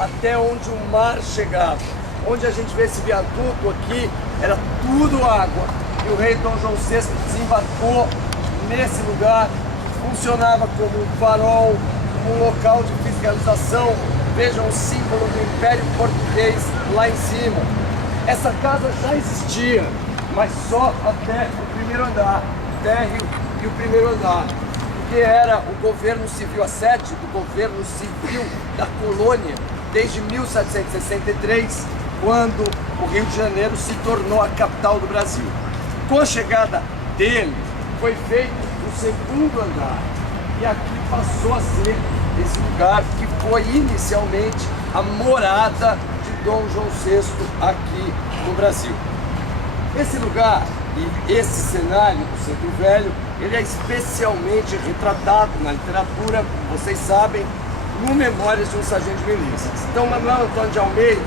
até onde o mar chegava. Onde a gente vê esse viaduto aqui, era tudo água. E o rei Dom João VI desembarcou nesse lugar, funcionava como um farol, um local de fiscalização. Vejam o símbolo do Império Português lá em cima. Essa casa já existia, mas só até o primeiro andar, o térreo e o primeiro andar, porque era o governo civil, a sede do governo civil da colônia, desde 1763, quando o Rio de Janeiro se tornou a capital do Brasil. Com a chegada dele, foi feito o segundo andar, e aqui passou a ser esse lugar que foi inicialmente a morada de Dom João VI aqui no Brasil. Esse lugar e esse cenário do Centro Velho, ele é especialmente retratado na literatura, como vocês sabem, no Memórias de um Sargento de Milícias. Então, Manuel Antônio de Almeida,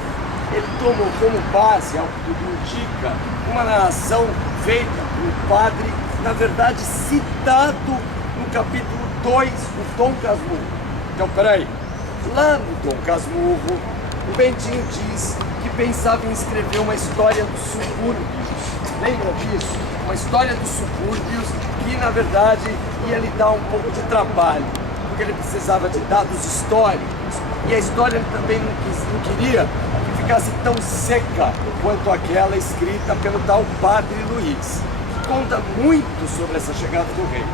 ele tomou como base, ao que tudo indica, uma narração feita por um padre, na verdade citado no capítulo 2 do Dom Casmurro. Então, peraí, lá no Dom Casmurro, o Bentinho diz que pensava em escrever uma história dos subúrbios. Lembra disso? Uma história dos subúrbios que, na verdade, ia lhe dar um pouco de trabalho, porque ele precisava de dados históricos. E a história ele também não queria que ficasse tão seca quanto aquela escrita pelo tal Padre Luiz, que conta muito sobre essa chegada do rei.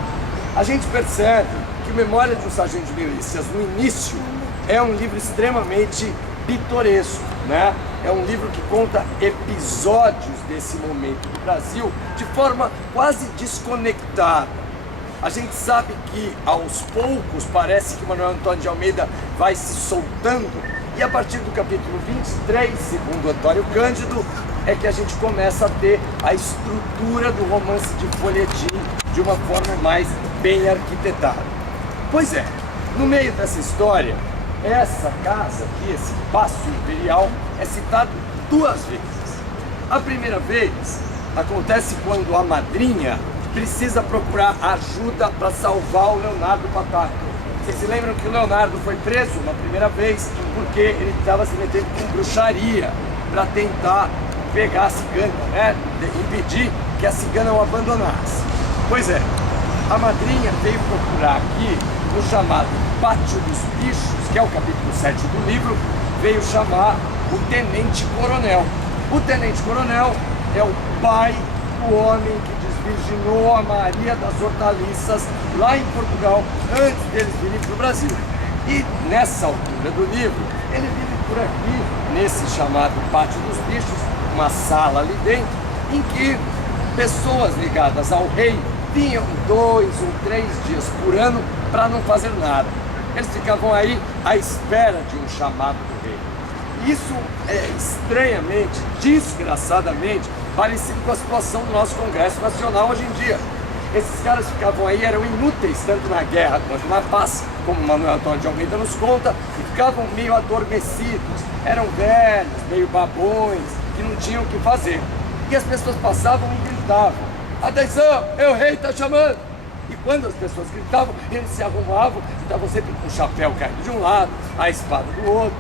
A gente percebe que Memória de um Sargento de Milícias, no início, é um livro extremamente pitoresco, né? É um livro que conta episódios desse momento do Brasil de forma quase desconectada. A gente sabe que, aos poucos, parece que Manuel Antônio de Almeida vai se soltando, e a partir do capítulo 23, segundo Antônio Cândido, é que a gente começa a ter a estrutura do romance de folhetim de uma forma mais bem arquitetada. Pois é, no meio dessa história, essa casa aqui, esse Paço Imperial, é citado duas vezes. A primeira vez acontece quando a madrinha precisa procurar ajuda para salvar o Leonardo Pataco. Vocês se lembram que o Leonardo foi preso uma primeira vez porque ele estava se metendo com bruxaria para tentar pegar a cigana, né? Impedir que a cigana o abandonasse. Pois é, a madrinha veio procurar aqui no chamado Pátio dos Bichos, que é o capítulo 7 do livro, veio chamar o Tenente Coronel. O Tenente Coronel é o pai do homem que desvirginou a Maria das Hortaliças lá em Portugal, antes deles virem para o Brasil. E nessa altura do livro, ele vive por aqui, nesse chamado Pátio dos Bichos, uma sala ali dentro, em que pessoas ligadas ao rei vinham 2 ou 3 dias por ano para não fazer nada. Eles ficavam aí à espera de um chamado do rei. Isso é estranhamente, desgraçadamente, parecido com a situação do nosso Congresso Nacional hoje em dia. Esses caras ficavam aí, eram inúteis, tanto na guerra quanto na paz, como Manuel Antônio de Almeida nos conta, e ficavam meio adormecidos, eram velhos, meio babões, que não tinham o que fazer. E as pessoas passavam e gritavam: atenção, o rei está chamando! E quando as pessoas gritavam, eles se arrumavam, estavam sempre com o chapéu caído de um lado, a espada do outro.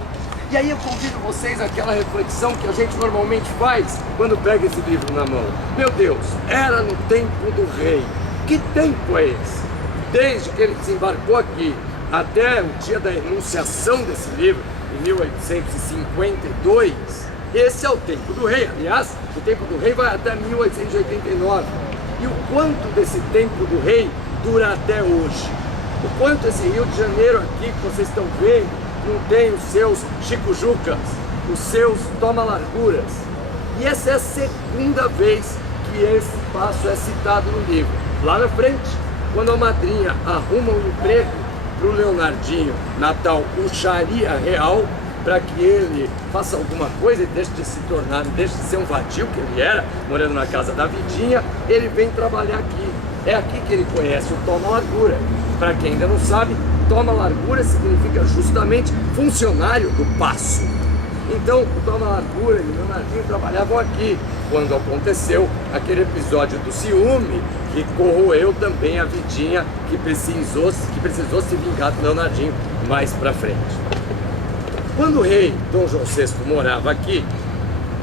E aí eu convido vocês àquela reflexão que a gente normalmente faz quando pega esse livro na mão. Meu Deus, era no tempo do rei. Que tempo é esse? Desde que ele desembarcou aqui até o dia da enunciação desse livro, em 1852, esse é o tempo do rei. Aliás, o tempo do rei vai até 1889. E o quanto desse tempo do rei dura até hoje? O quanto esse Rio de Janeiro aqui que vocês estão vendo não tem os seus Chico Jucas, os seus Toma Larguras? E essa é a segunda vez que esse passo é citado no livro. Lá na frente, quando a madrinha arruma um emprego para o Leonardinho na tal Uxaria Real, para que ele faça alguma coisa e deixe de se tornar, deixe de ser um vadio que ele era, morando na casa da Vidinha, ele vem trabalhar aqui. É aqui que ele conhece o Toma Largura. Para quem ainda não sabe, Toma Largura significa justamente funcionário do paço. Então, o Toma Largura e o Leonardinho trabalhavam aqui, quando aconteceu aquele episódio do ciúme, que corroeu também a Vidinha, que precisou se vingar do Leonardinho mais pra frente. Quando o rei Dom João VI morava aqui,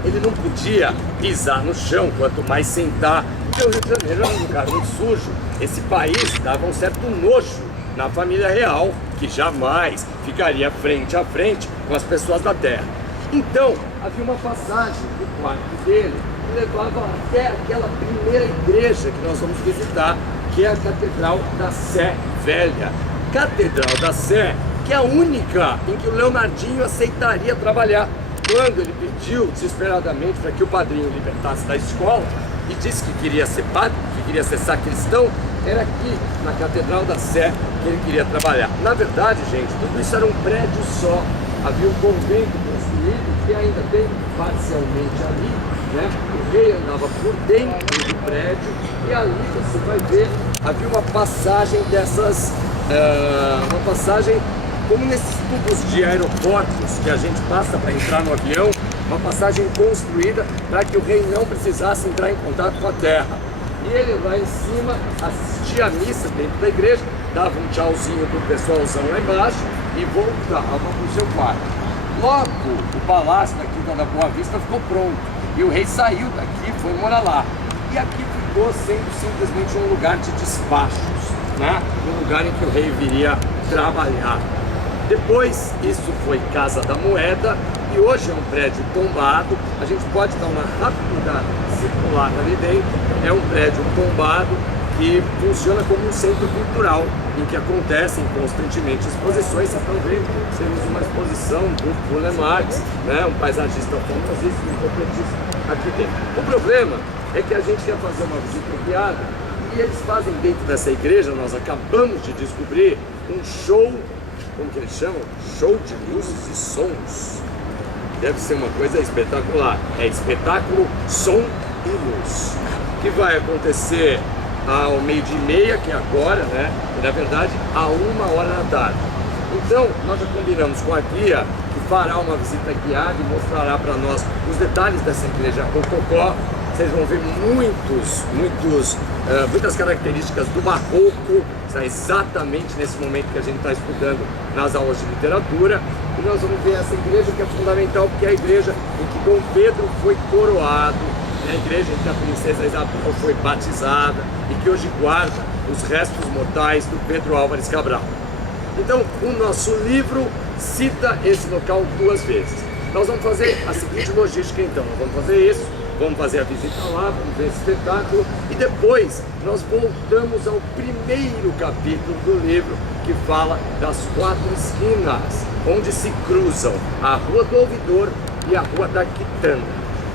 ele não podia pisar no chão, quanto mais sentar, porque o Rio de Janeiro era um lugar muito sujo. Esse país dava um certo nojo na família real, que jamais ficaria frente a frente com as pessoas da terra. Então, havia uma passagem do quarto dele que levava até aquela primeira igreja que nós vamos visitar, que é a Catedral da Sé Velha. Catedral da Sé, que é a única em que o Leonardinho aceitaria trabalhar. Quando ele pediu desesperadamente para que o padrinho libertasse da escola e disse que queria ser padre, que queria ser sacristão, era aqui, na Catedral da Sé, que ele queria trabalhar. Na verdade, gente, tudo isso era um prédio só. Havia um convento construído, que ainda tem parcialmente ali, né? O rei andava por dentro do prédio e ali você vai ver, havia uma passagem dessas, uma passagem como nesses tubos de aeroportos que a gente passa para entrar no avião, uma passagem construída para que o rei não precisasse entrar em contato com a terra. E ele lá em cima assistia a missa dentro da igreja, dava um tchauzinho pro pessoalzão lá embaixo e voltava pro seu quarto. Logo, o palácio da Quinta da Boa Vista ficou pronto e o rei saiu daqui e foi morar lá. E aqui ficou sendo simplesmente um lugar de despachos, né? Um lugar em que o rei viria trabalhar. Depois, isso foi Casa da Moeda e hoje é um prédio tombado. A gente pode dar uma rápida circulada ali dentro. É um prédio tombado que funciona como um centro cultural em que acontecem constantemente exposições. Vocês estão vendo, temos uma exposição do Burle Marx, né? Um paisagista famosíssimo, um portretista aqui dentro. O problema é que a gente quer fazer uma visita guiada e eles fazem dentro dessa igreja, nós acabamos de descobrir, um show. Como que eles chamam? Show de luzes e sons. Deve ser uma coisa espetacular. É espetáculo, som e luz. Que vai acontecer ao 12h30, que é agora, né? E na verdade, a 1h da tarde. Então, nós já combinamos com a guia que fará uma visita guiada e mostrará para nós os detalhes dessa igreja rococó. Vocês vão ver muitas características do barroco, está exatamente nesse momento que a gente está estudando nas aulas de literatura. E nós vamos ver essa igreja que é fundamental, porque é a igreja em que Dom Pedro foi coroado, é a igreja em que a princesa Isabel foi batizada e que hoje guarda os restos mortais do Pedro Álvares Cabral. Então, o nosso livro cita esse local 2 vezes. Nós vamos fazer a seguinte logística então, nós vamos fazer isso. Vamos fazer a visita lá, vamos ver esse espetáculo e depois nós voltamos ao primeiro capítulo do livro que fala das 4 esquinas, onde se cruzam a Rua do Ouvidor e a Rua da Quitanda.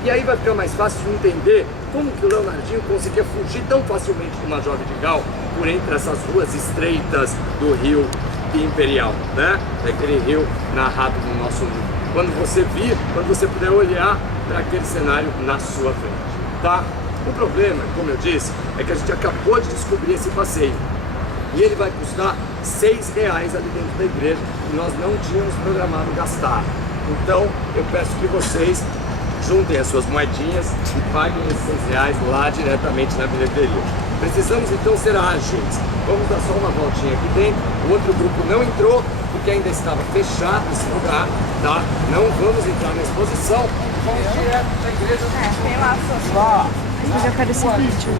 E aí vai ficar mais fácil de entender como que o Leonardinho conseguia fugir tão facilmente do Major Vidigal por entre essas ruas estreitas do Rio Imperial, né? Daquele rio narrado no nosso livro. Quando você puder olhar para aquele cenário na sua frente, tá? O problema, como eu disse, é que a gente acabou de descobrir esse passeio e ele vai custar R$6 ali dentro da igreja e nós não tínhamos programado gastar. Então eu peço que vocês juntem as suas moedinhas e paguem esses R$6 lá diretamente na bilheteria. Precisamos então ser ágeis. Vamos dar só uma voltinha aqui dentro. O outro grupo não entrou porque ainda estava fechado esse lugar, tá? Não vamos entrar na exposição. Vamos direto para a igreja. Tem lá, só. Eu quero esse vídeo.